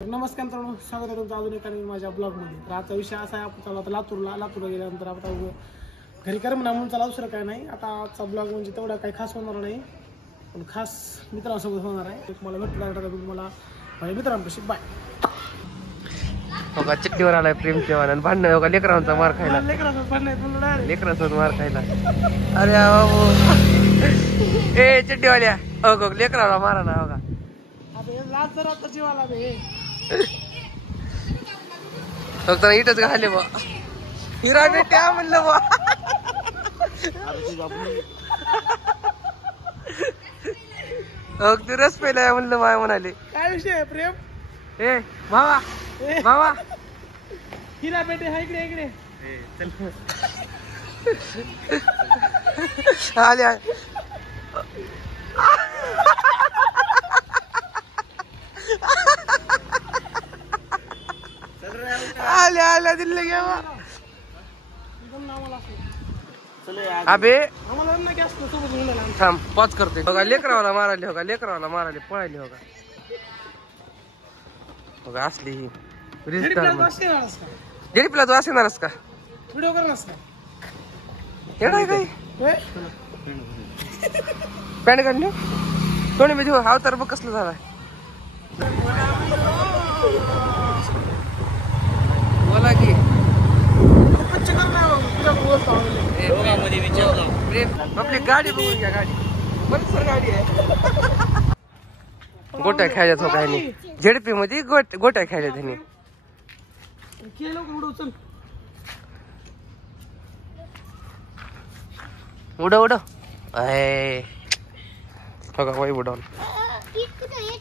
नमस्कार मित्रांनो, स्वागत आहे तुमचं अजून एका माझ्या ब्लॉगमध्ये. तर आजचा विषय असा आहे, आपण चालू आता लातूरला गेल्यानंतर आता घरी करमना म्हणून चला, दुसरं काय नाही. आता आजचा ब्लॉग म्हणजे तेवढा काही खास होणार नाही, पण खास मित्रांसोबत होणार आहे. मला भेटला मला माझ्या मित्रांपाशी. बाय. हो का, चिट्टीवर आलाय प्रेम चव्हाण आणि भांडण हो का लेकरांचा मार खायला. लेकरांचा मार खायला. अरे बाबू ए चिट्टीवाल्या हो का, लेकराला मारा ना. हो का लाज जरा आता जीवाला फक्त इटच घाले बा हिरा बेट्या म्हणलं बा. ते रस पेला म्हणलं बा म्हणाले. काय विषय आहे प्रेम? ए भावा भावा हिरा बेटे हा इकडे आल्या आल्या दिल्ली घ्या अबे थांब पॉज करते. बघा लेकरावाला मारायले हो का, लेकरावाला मारायले पळायले हो का. बघा असली ही जेडीपीला तू असेणारच का? व्हिडिओ करणारस का? येणार काही पॅन्ट काढली कोणी मी हा तर बघ कसलं झालाय. बोला की आपली गाडी बघून घ्या. गाडी बरीच गाडी आहे. गोट्या खेळल्यात हो काही झेडपी मध्ये गोट्या खेळल्या त्यांनी. उडव अय बघा वाई उडवून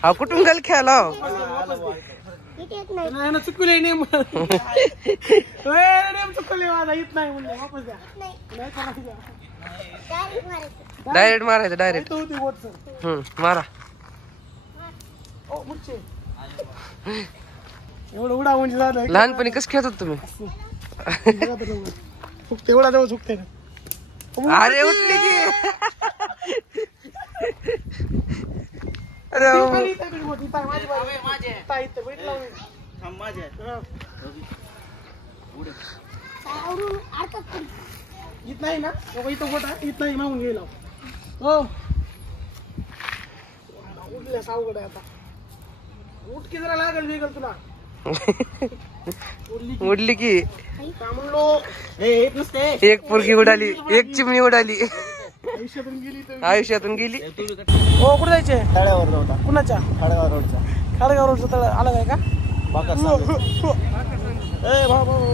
हा कुठून गेल खेळला. चुकले नेम चुकले माझा येत नाही म्हणले वापस द्या. डायरेक्ट मारायचं डायरेक्ट मारा. एवढं उडा म्हणजे झालं. लहानपणी कसं खेळत होत तुम्ही? एवढा जवळ चुकते. अरे उठली की येत नाही ना इथं गोटा येत नाही मागून गेला. हो उठल्यास अवघड आहे आता. उठकी जरा लागल वेगळ तुला. उडली की म्हणलो एक पोरगी उडाली, एक चिमणी उडाली, आयुष्यातून गेली. हो कुठे जायचे? तळ्यावर होता. कुणाच्या? खाडगाव रोडचा. खाडगाव रोडचा तळ आला काय का?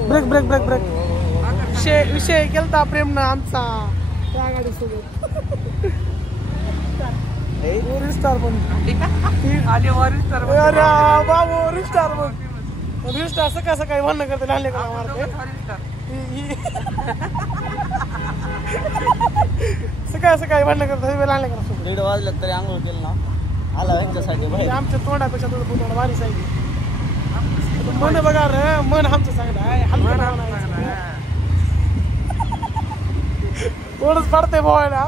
Break break break break. विषय केलता प्रेम ना आमचा त्या गाडी सोबत. स्टार पण अरे बाबू रिस्टार बघ. रिस्टार सकाळी भांडण करते लहान लेकराला मारते. सकाळी भांडण करते लहान लेकरासोबत. 1:30 वाजलं तरी आंघोळ केलं ना आला यांच्यासाठी. आमच्या तोंडापेक्षा थोडं थोडं भारी साईड मन बघा रे. मन आमचं चांगलं आहे. थोडंच पडते बोवायला.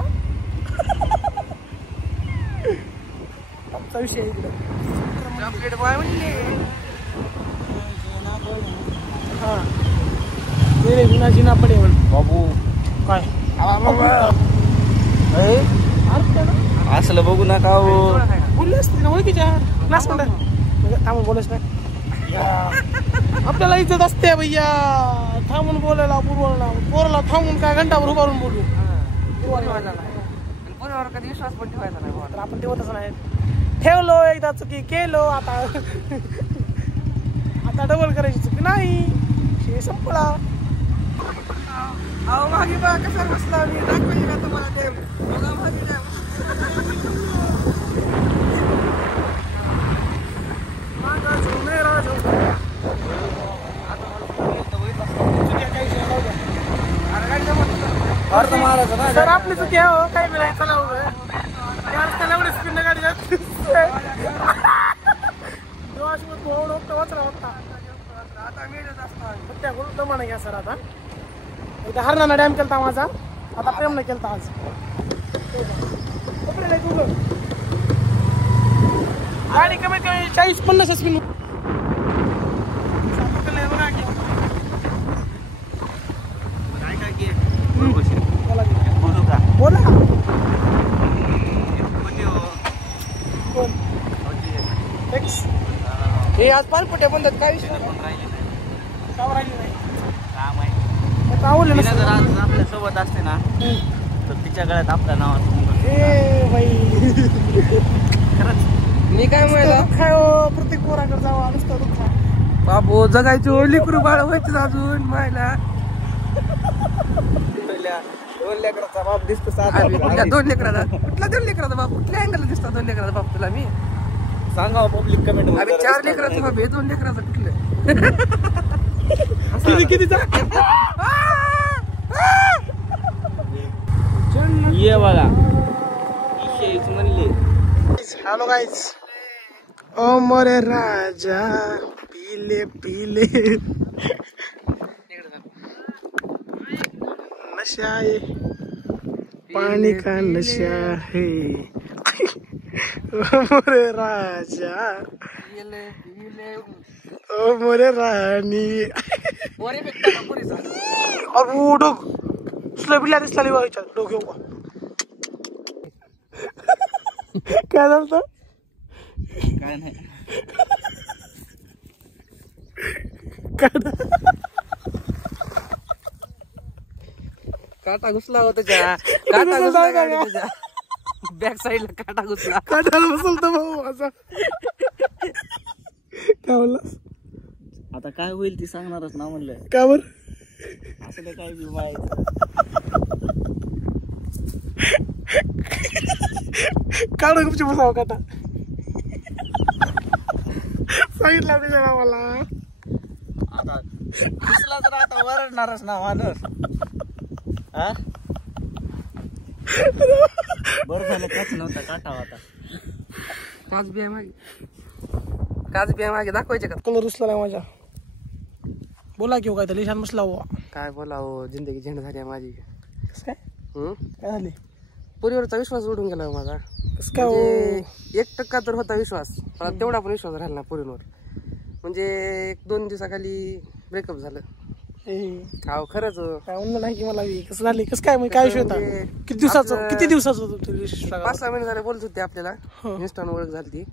आमचा विषय इकडे चॉकलेट बॉय म्हणले. हा रे गुणाची ना पडे बाबू काय असलं बघू नका हो. बोलले असते ना ओळखीच्या क्लास मध्ये थांबून बोलच नाही. आपल्याला इज्जत असते भैया. थांबून बोलायला पोराला थांबून काय घंटाभर उभारून बोलू. पोरावर कधी विश्वास पण ठेवायचा नाही. तर आपण ठेवतच नाही. ठेवलो एकदा चुकी केलो आता डबल करायची चुकी नाही. संपला. अहो मागे बा कसा बसला मी दाखवली का तुम्हाला ते बघा मागे सर आपली चुकी आहे हो. काय मिळायचं चला त्याला एवढी स्पीड गाडी जाते. वाचला होता त्या दमाना घ्या सर. आता एकदा हरणाना डॅम केलता माझा, आता प्रेम नाही केलता आज. गाडी कमीत कमी 40-50 स्पीड हे आज पालपुट्या म्हणतात काय विषय का राहिली नाही आता आवडलं तिला जर आज आपल्या सोबत असते ना तर तिच्या गळ्यात आपल्या नावाचं ए बाई खरंच मी काय म्हणलं काय प्रत्येक पोराकडे जावं नुसतं दुःख बाबू जगायची ओली करू बाळ व्हायचं अजून मायला दोन लेकराचा बाप दिसतो कुठल्या 2 लेकराचा कुठल्या 2 लेकराचा बाप कुठल्या अँगलला दिसतो 2 लेकराचा बाप तुला मी सांगा पब्लिक कमेंट आम्ही 4 लेकराचा बाप हे 2 लेकराचा कुठलं किती ये बघा इशेच म्हणले हॅलो गाईज ओ मोरे राजा पीले पीले नशा है पानी का नशा है ओ मोरे राजा ओ मोरे रानी और वो डोग सुला बिल्ला दिसला लिवायचा डोग येऊ का काय झालं काय नाही काटा घुसला होता त्याच्या काटा घुसला त्याच्या बॅक साईडला काटा घुसला काढायला बसल तर भाऊ माझा काय बोललास आता काय होईल ती सांगणारच ना म्हणलं का बर असं काय बी बाय काढा गुपची बसावं काटा सांगितलं तुझ्या नावाला आता दिसला तर आता वरडणारच ना माणूस हा बरं झालं काच नव्हता काटावा आता काच बिया मागे दाखवायचे का कलर रुसला नाही माझ्या बोला किंवा काय तरी छान बसला हो काय बोलावं जिंदगी झेंड झाली आहे माझी कसं काय काय झाले पुरीवरचा विश्वास उडून गेला माझा कसं काय म्हणजे 1% तर होता विश्वास पण तेवढा पण विश्वास राहिला ना पुरीवर म्हणजे 1-2 दिवसाखाली ब्रेकअप झालं हो खरंच काय म्हणलं नाही की मला कसं झाले कसं काय म्हणजे काय विषय होता किती दिवसाचं होतं ते विषय 5-6 महिने झाले बोलत होते आपल्याला इंस्टावर ओळख झाली ती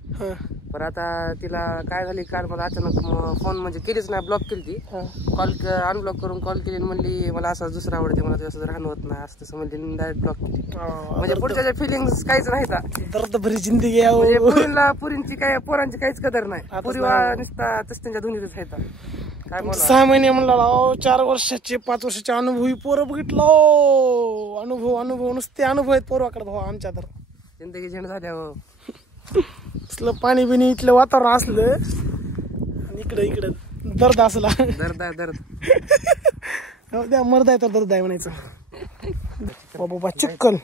पण आता तिला काय झाली काल मला अचानक फोन म्हणजे केलीच नाही ब्लॉक केली ती कॉल अनब्लॉक करून कॉल केली म्हणली मला असं दुसरा आवडते मला तुझ्यासोबत राहणं होत नाही असं तसं म्हणली डायरेक्ट ब्लॉक केली म्हणजे पुढच्या फिलिंग्स काहीच नाही दर्द भरी जिंदगी आहे म्हणजे पुरींची काय पोरांची काहीच कदर नाही पुरीवा नुसता तस त्यांच्या दोन्हीच आहेत काय बोला 6 महिने म्हणला 4 वर्षाचे 5 वर्षाचे अनुभवी पोरं बघितलं अनुभव नुसते अनुभव आहेत पोरवाकडे भाऊ आमच्या तर जिंदगी झेंड झाल्या हो असलं पाणी बिणी इथलं वातावरण असलं आणि इकडं दर्द असला दर्द द्या मर्द आहे तर दर्द आहे म्हणायचं बाबा चिक्कल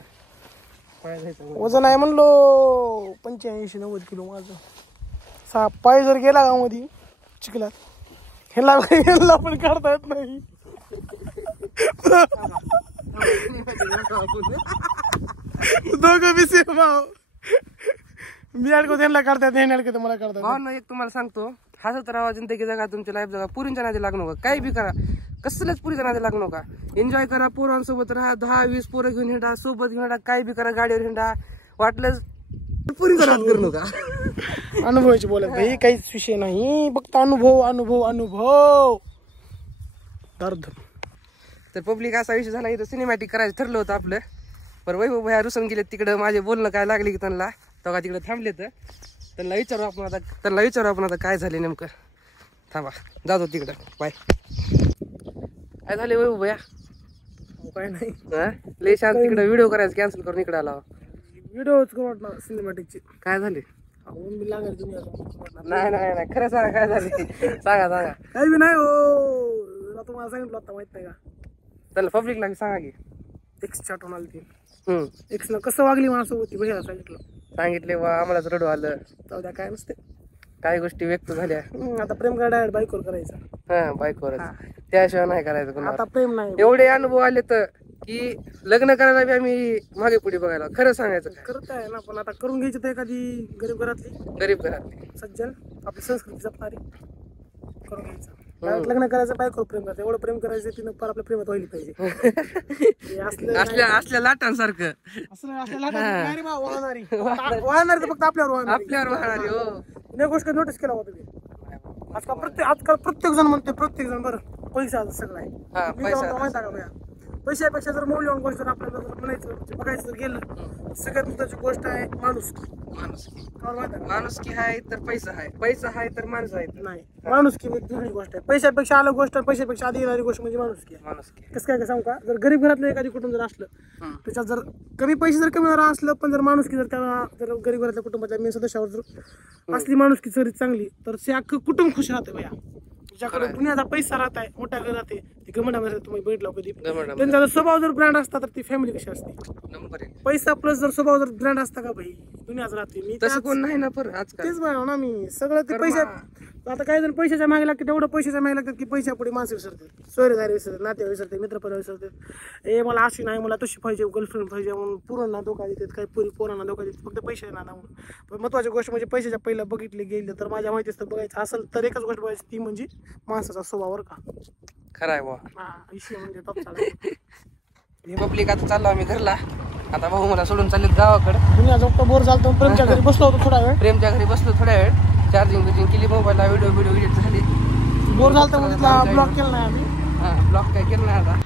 वजन आहे म्हणलो 85-90 किलो माझं पाय जर गेला गावामध्ये चिखलात ह्याला पण काढता येत नाही दोघं बी सेम मी अडको त्यांना काढतात हे अडकत मला काढतात भावना एक तुम्हाला सांगतो हसत राहा जिंदगी जगा तुमची लाईफ जगा पुरींच्या नादी लागू नका काही बी करा कसलंच पुरीच्या नादी लागू नका एन्जॉय करा पोरांसोबत राहा 10-20 पोरं घेऊन हिंडा सोबत घेऊन हिंडा काही बी करा गाडीवर हिंडा वाटलं पुरीचा नाद करू नका अनुभवाची बोलत भाई काहीच विषय नाही फक्त अनुभव दर्द तर पब्लिक असा विषय झाला इथं सिनेमॅटिक करायचं ठरलं होतं आपलं पण वैभव भैया रुसून गेले तिकडं माझे बोलणं काय लागले की त्यांना तेव्हा तिकडे थांबले तर त्यांना विचारू आपण आता काय झाले नेमकं थांबा जातो तिकडं बाय काय झाले वैभव भैया काय नाही लय शांत तिकडे व्हिडिओ करायचं कॅन्सल करून इकडे आला व्हिडिओच करू वाटणार सिनेमॅटिकची काय झाले ऊन बी लागेल तुम्ही नाही खरं सांगा काय झाले सांगा काही बी नाही हो तुम्हाला सांगितलं आता माहित नाही का त्याला पब्लिकला सांगा की एक्स चाटून आली ती एक्स न कसं वागली माझ्यासोबत ती भैया सांगितले वा आम्हालाच रडू आलं जाऊ द्या काय नसते काही गोष्टी व्यक्त झाल्या आता प्रेम डायरेक्ट बाईकवर करायचा हा बाईकवर त्याशिवाय नाही करायचं कोणाला आता प्रेम नाही एवढे अनुभव आले तर की लग्न करायला बी आम्ही मागे पुढे बघायला खरं सांगायचं करत आहे ना पण आता करून घ्यायची तर एखादी गरीब घरातली सज्जन आपली संस्कृती जपणारी करून घ्यायचं लग्न करायचं बायको प्रेम करायचं एवढं प्रेम करायचं तिनं पर आपल्या प्रेमात व्हायला पाहिजे असल्या लाटांसारखं वाहणारी तर फक्त आपल्यावर वाहणारी हो नाही गोष्ट नोटीस केला होता आजकाल प्रत्येक जण म्हणते, प्रत्येक जण बरं पैसा सगळं आहे. हा, मी पैसा काय माहिती का भैया, पैशापेक्षा जर मौल्यवान गोष्ट जर आपल्याला जर म्हणायचं बघायचं जर गेलं, सगळ्यात महत्वाची गोष्ट आहे माणुसकी. माणुसकी आहे तर पैसा आहे, पैसा आहे तर माणसं आहेत. नाही, माणुसकी वेगळी गोष्ट आहे. पैशापेक्षा अलग गोष्ट, पैशापेक्षा आधी येणारी गोष्ट म्हणजे माणुसकी आहे. माणुसकी कसं काय सांगू का, जर गरीब घरातलं एखादी कुटुंब जर असलं, त्याच्यात जर कमी पैसे जर कमी असलं, पण जर माणुसकी जर त्या जर गरीब घरातल्या कुटुंबाच्या मेन सदस्यावर जर असली माणुसकी जरी चांगली, तर ते अख्खं कुटुंब खुश राहते भैया. ज्याकडे दुनियाचा पैसा राहत आहे, मोठ्या घरात आहे, ती गमंडामध्ये तुम्ही बैठला कधी, त्यांचा जर स्वभाव जर ब्रँड असता तर ती फॅमिली कशी असते. नंबर आहे. पैसा प्लस जर स्वभाव जर ब्रँड असता का भाई, दुनियाच राहते. मी तसं कोण नाही ना पर आजकाल. तेच बघा ना, मी सगळं ते पैसे. आता काही जण पैशाच्या मागे लागतात, तेवढं पैशाच्या मागे लागतात की पैशा पुढे माणसं विसरतात, सोयरेदारी विसरतात, नाते विसरते, मित्रपरिवार विसरतात. हे मला अशी नाही, मला तशी पाहिजे, गर्लफ्रेंड पाहिजे म्हणून पुरांना धोका देतात, काही पुरी पोरांना धोका देतात, फक्त पैसे ना म्हणून. पण महत्वाची गोष्ट म्हणजे पैशाच्या पहिला बघितले गेले तर माझ्या माहितीच तर बघायचं असेल तर एकच गोष्ट बघायची, ती म्हणजे माणसाचा स्वभावावर का. खरं आहे बा. विषय म्हणजे हे पब्लिक आता चाललो आम्ही घरला. आता भाऊ मला सोडून चालले गावाकडे. दुनिया जोगता बोर झालतो, प्रेमच्या घरी बसलो होतो थोडा वेळ. प्रेमच्या घरी बसलो थोड्या वेळ, चार्जिंग केली मोबाईलला, व्हिडिओ एडिट झाली. बोर झालतं म्हणजे ब्लॉक केला नाही आम्ही. हा, ब्लॉक काय केलं नाही आता.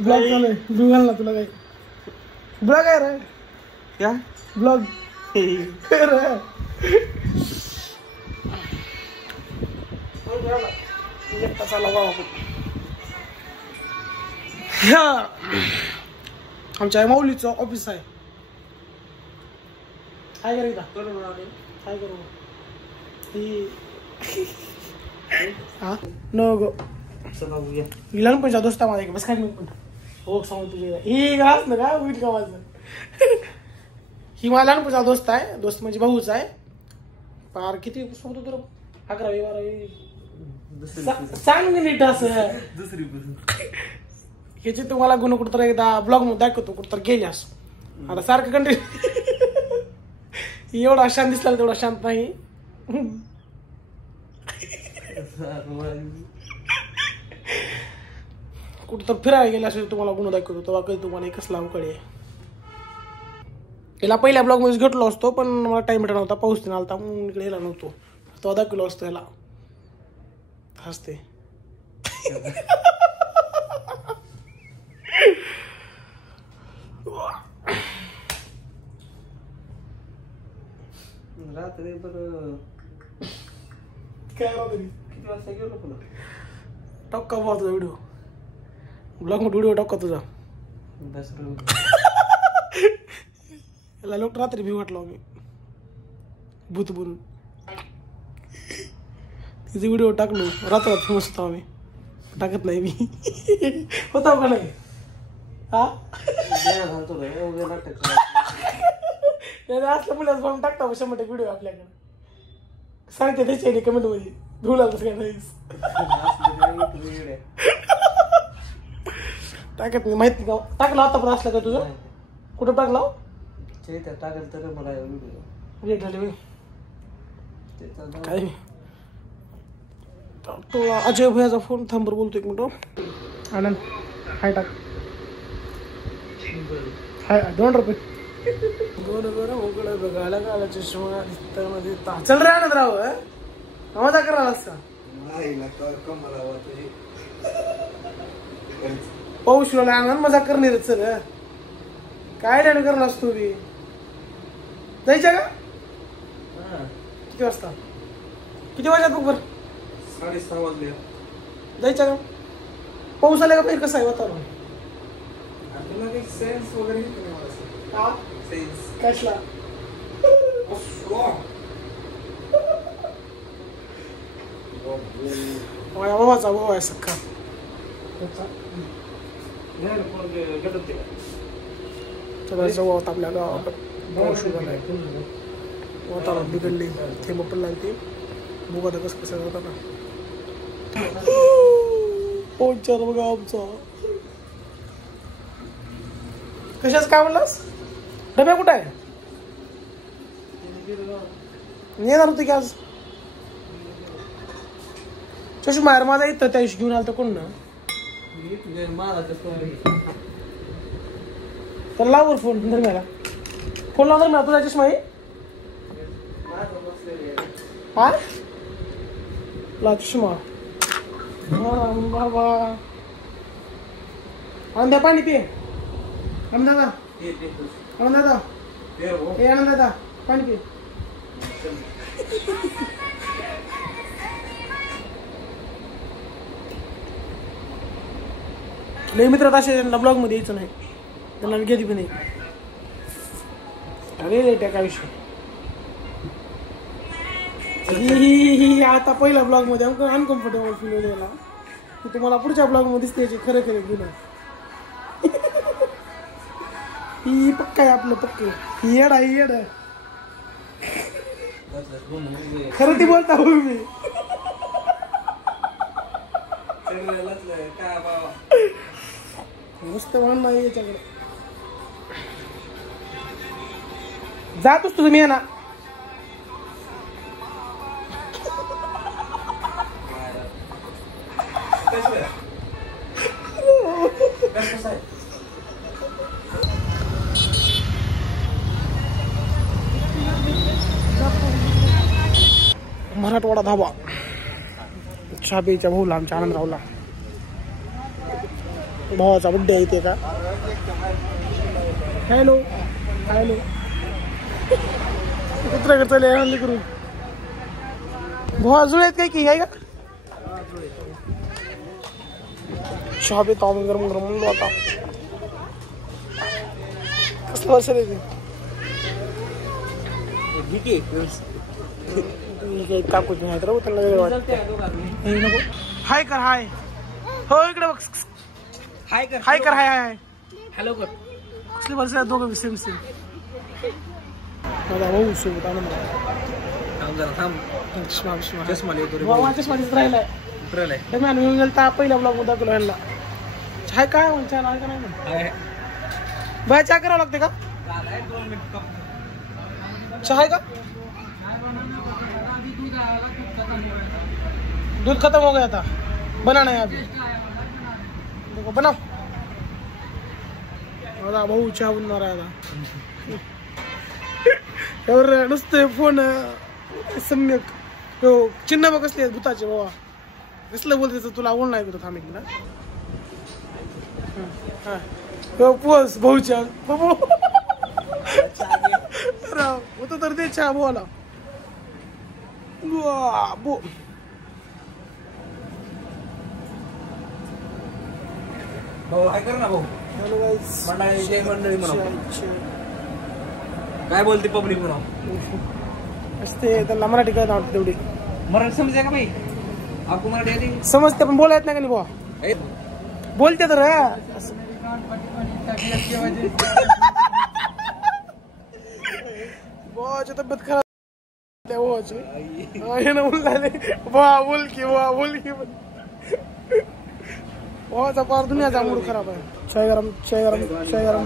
ब्लॉग चालू आहे, ब्लॉग घाल ना तुला काही. ब्लॉग आहे रे, क्या ब्लॉग आमच्या माऊलीचं ऑफिस आहे. काय करू काय करू हा न गो लहानपणीचा दोस्त माझा बस काय पण हो सांगू तुझे ही घास ना का होईल का माझं. ही माझा लहानपणीचा दोस्त आहे, दोस्त म्हणजे भाऊच आहे. पार किती सांगतो तुला 11वी 12वी सांग नीट असं दुसरी ह्याची तुम्हाला गुण कुठं तर एकदा ब्लॉग मध्ये दाखवतो, कुठं तर गेल्यास. आता सारखं कंटिन्यू एवढा शांत दिसला तेवढा शांत नाही. कुठं तर फिरायला गेला असेल तुम्हाला गुण दाखवतो, तेव्हा कधी तुम्हाला कसला अवकडे. याला पहिल्या ब्लॉग मध्ये घेतलो असतो पण मला टाइम भेटला नव्हता, पाऊस नाही आलता म्हणून इकडे यायला नव्हतो, तेव्हा दाखवलो असतो याला. हसते रात्री बरं काय रात्री किती वाजता गेलो पुन्हा. टॉक्का भावा तुझा व्हिडिओ, ब्लॉग मध्ये व्हिडिओ टॉक्का तुझा. याला लोक रात्री भी वाटलो आम्ही भूत बनून. तिचे व्हिडिओ टाकलो रात्र फेमस होता, आम्ही टाकत नाही मी होता का नाही. हा असलं मुलाच बनवून टाकता 100% व्हिडिओ आपल्याकडे. सांगते त्याची कमेंट मध्ये धुला तसं काय नाहीस टाकत नाही माहिती का. टाकला आता पण असलं का तुझं कुठं टाकला टाकल तर मला रेट झाले काय. तुला अजय भैयाचा फोन थांबर बोलतो एक मिनिट. आनंद हाय टाक हाय 2 रुपये गोड गोड उघड बघायला गाला चष्मा दिसता. चल रे आनंद राव मजा करायला असता पाऊस आनंद मजा करणार. चल काय डॅन करणार असतो बी. जायच्या का किती वाजता किती वाजता बरोबर 6:30 वाजले. जायच्या का पाऊस आला का पाहिजे कसं आहे वातावरण. सेन्स वगैरे कसला बाबाचा भाऊ आहे सख्खा. चला जाऊ आता आपल्या गावाकडे. पाऊस झालाय, वातावरण बिघडले, थेंब पण लागते. बघू आता कसं कसं होता ना. पोटचार बघा आमचा. कशाच काय म्हणलास. डब्या कुठं आहे येणार होते की आज. चष्मा यार माझा येतं त्या दिवशी घेऊन आलं तर कोण ना तर लावर फोन धर्म्याला फोन लावणार ना तुझा चष्मा आहे हा ला चष्मा बाबा आनंद पाणी पे आनंद दादा आनंद दादा ए आनंद दादा पाणी पे लय मित्र असे त्यांना ब्लॉग मध्ये यायचं नाही त्यांना मी घेतली पण नाही अरे त्या काय विषय आता पहिल्या ब्लॉग मध्ये अनकम्फर्टेबल फील होईल तुम्हाला पुढच्या ब्लॉग मध्ये दिसते खरं खरं गेलं ही पक्का आहे आपलं पक्क ही येड आहे येड खरं ती बोलता हो मी मस्त म्हणून नाही याच्याकडे जातोच तुम्ही ये ना मराठवाडा धाबा छापेच्या भाऊला आमच्या आनंदरावला भावाचा बड्डे आहे इथे का हॅलो हॅलो कुत्र्याकडे चालले हल्ली करून भावा जुळेत काय की आहे का चहा पितो आपण गरम गरम म्हणलो आता कसलं वर्ष देते काकूच नाही तर त्यांना वेगळं वाटतं नको हाय कर हाय हो इकडे बघ हाय कर हाय कर हाय हाय हॅलो कर कसली वर्ष दोघं सेम सेम दादा भाऊ सोबत आनंद चष्मा राहिलाय दरम्यान मी गेलता पहिल्या ब्लॉग मध्ये दाखवला ह्यांना चाय काय म्हणून चहा नाही का नाही म्हणून बाय चहा करावं लागते का चहा आहे का दूध खत्म हो गया था बनाना है अभी देखो बनाओ दादा भाऊ चहा बनणार आहे आता यावर नुसते फोन सम्यक हो चिन्ह बघ कसले भूताचे बाबा कसलं बोलते तुला आवड नाही करत थांब एकदा हो पोस भाऊच्या होतं तर ते चहा भावाला बो भाऊ हाय कर ना भाऊ हॅलो गाईस मंडळी जय मंडळी म्हणा काय बोलते पब्लिक म्हणा असते त्यांना मराठी काय आवडते तेवढी मराठी समजे का भाई आपको मराठी येते समजते पण बोलायत नाही का नाही ए, बोलते तर भावाची तब्येत खराब त्या भावाची हे ना बोलले बा बोल की भावाचा पार दुनियाचा मूड खराब आहे चाय गरम चाय गरम चाय गरम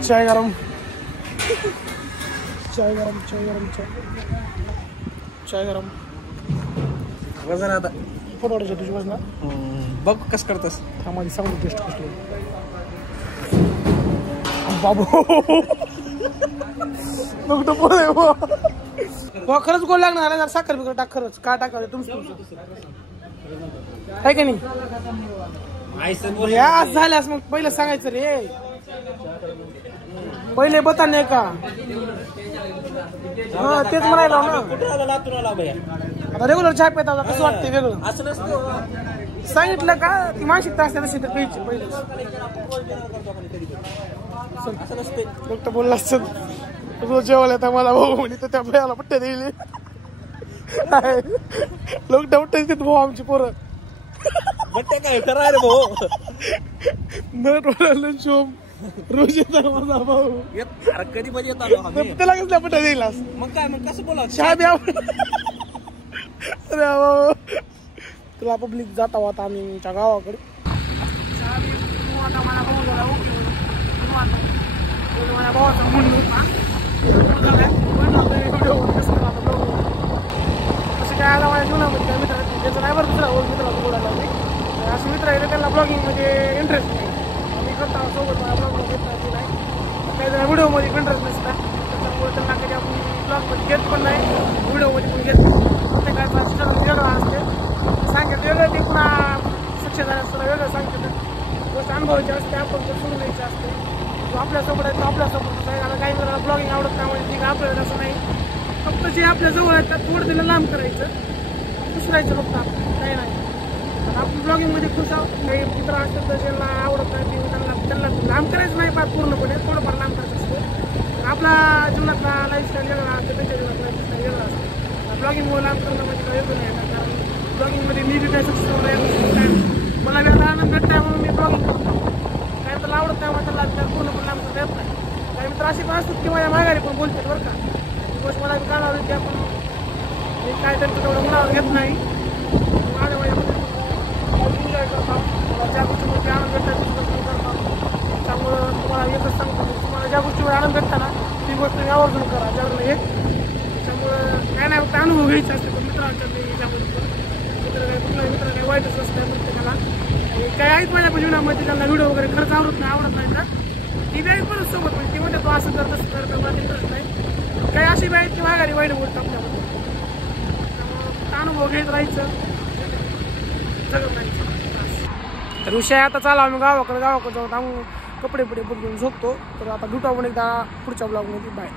चाय गरम चाय गरम चाय गरम चाय गरम वजन आता फोटो वाटायचं तुझी वजना बघ कसं करतस आम्हाला सांगू टेस्ट कसली बाबू नको बोल खरंच गोल लागणार जर साखर बिकर टाक खरंच का टाकावे तुमचं आहे का नाही या झाल्यास मग पहिलं सांगायचं रे पहिले बता नाही का हा तेच म्हणायला ना आता रेग्युलर चहा पेता कसं वाटतंय वेगळं असं नसतं सांगितलं का ती मानसिकता असते तशी तर प्यायची पहिले असं नसते फक्त बोलला असत रोज जेवायला येतात मला भाऊ म्हणे तर त्या भयाला पट्ट्या दिले लोक पट्ट्या देतात भाऊ आमची पोरं बट्टे काय करा रे भाऊ नट वाला शोम रोज येतात माझा भाऊ कधी मध्ये येतात त्याला कसल्या पट्ट्या दिलास मग काय मग कसं बोला चहा द्या अरे भाऊ तुला पब्लिक जाता होता आम्ही आमच्या गावाकडे काय आला माझ्या जीवनामध्ये त्या मित्र त्याचं नाही बरं दुसरा मित्राला बोलायला लागले असे मित्र आहे त्यांना ब्लॉगिंग म्हणजे इंटरेस्ट नाही मी करता सोबत मला ब्लॉगिंग घेत नाही नाही काही जण व्हिडिओमध्ये इंटरेस्ट नसतात त्याच्यामुळे त्यांना कधी आपण ब्लॉगमध्ये घेत पण नाही व्हिडिओमध्ये पण घेत नाही प्रत्येकाचा स्ट्रगल वेगळा असते सांगितलं वेगळं ते पुन्हा सक्सेस झाल्यास वेगळं सांगितलं गोष्ट अनुभवायची असते आपण सोडून द्यायची असते जो आपल्यासोबत आहे तो आपल्यासोबतच आहे आता काही जणांना ब्लॉगिंग आवडत नाही म्हणजे ठीक आपल्याला असं नाही फक्त जे आपल्या जवळ आहे त्यात थोडं त्याला लांब करायचं दुसरायचं फक्त आपण काही नाही आता आपण ब्लॉगिंगमध्ये खुश आहोत काही मित्र असतात तर ज्यांना आवडत नाही त्यांना लांब करायचं नाही पाहत पूर्णपणे थोडंफार लांब करायचं असतं आपला जीवनातला लाईफस्टाईल वेगळा असते त्यांच्या जीवनातला लाईफस्टाईल वेगळा असतं ब्लॉगिंगमुळे लांब करणं म्हणजे काही वेगळं नाही कारण ब्लॉगिंगमध्ये मी बी काय सक्सेस होणार मला वेगळा आनंद भेटत आहे म्हणून मी ब्लॉगिंग करतो काय त्याला आवडत नाही मग त्याला पूर्णपणे लांब करता येत नाही काही मित्र असे पण असतात की माझ्या माघारी पण बोलतात बरं का गोष्ट मला कळणार की आपण काय त्यांचं तेवढं मुलावर घेत नाही माझ्या वयामध्ये एन्जॉय करतो मला ज्या गोष्टीमध्ये आनंद भेटतात ती गोष्ट मी करतो त्यामुळं तुम्हाला एकच सांगतो तुम्हाला ज्या गोष्टीमध्ये आनंद भेटता ना ती गोष्ट मी आवर्जून करा ज्याला एक त्यामुळं काय नाही फक्त अनुभव घ्यायचे असते पण मित्रांच्या त्यामध्ये मित्र काही वाईटच असतं प्रत्येकाला काही आहेत माझ्या जीवनामध्ये त्यांना व्हिडिओ वगैरे खरंच आवडत नाही तर ती बी आहेत परत सोबत म्हणजे ती म्हणते तो असं कर तसं कर मला इंटरेस्ट नाही काही अशी बी आहेत की माघारी वाईट बोलतात आपल्यामध्ये त्यामुळं अनुभव घेत राहायचं जगत राहायचं तर विषय आता चाला आम्ही गावाकडे जाऊन आम्ही कपडे बदलून झोपतो तर आता भेटू आपण एकदा पुढच्या ब्लॉगमध्ये बाय